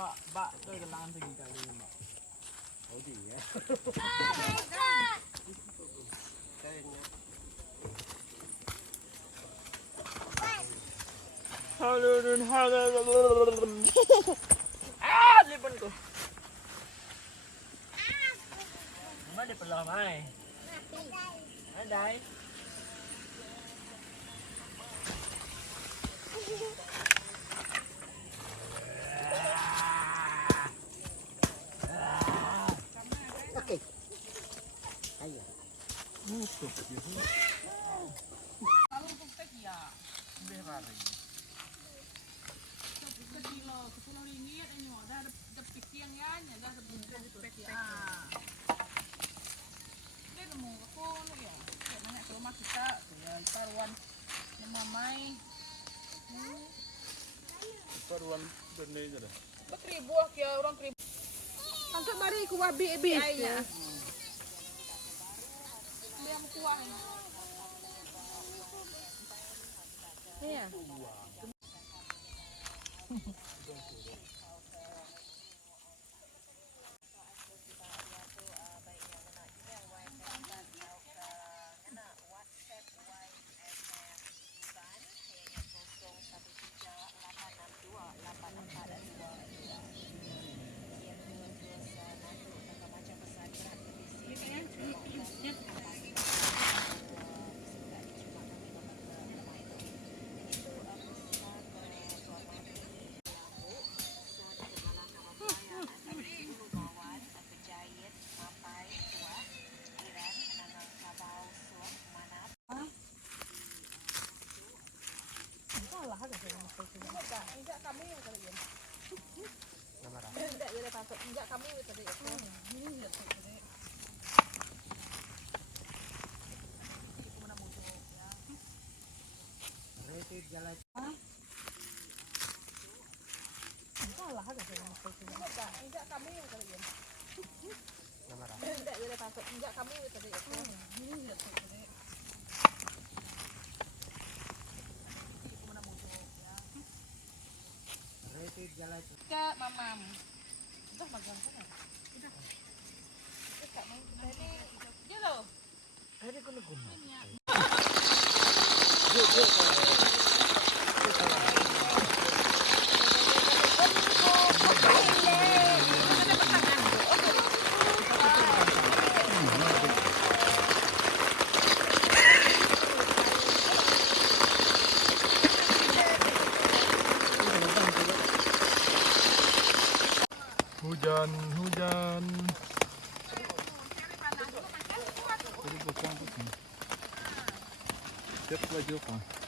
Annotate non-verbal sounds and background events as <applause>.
တော့ဗတ်တော့ကလမ်းတကြီးတိုင်းနေမှာဟုတ်တယ်ရဲ့တဲ့ညဟာလူဒန်ဟာလာအာလေပန်ကိုမနေပလာမိုင်းအန်တိုင်း Je dah. Bekribu ya orang kribu Angkat mari ku wabi ayah dia mau kuah ini Iya. <laughs> enggak kami yang kali ya enggak ya tante enggak kami yang tadi ya enggak enggak kami yang kali ya enggak ya tante enggak kami yang tadi ke mamam Dah magang sana. Dah. Dekat main. Jadi, jelo. Hari kena gumah. Jelo. Hujan, hujan. Siap baju apa?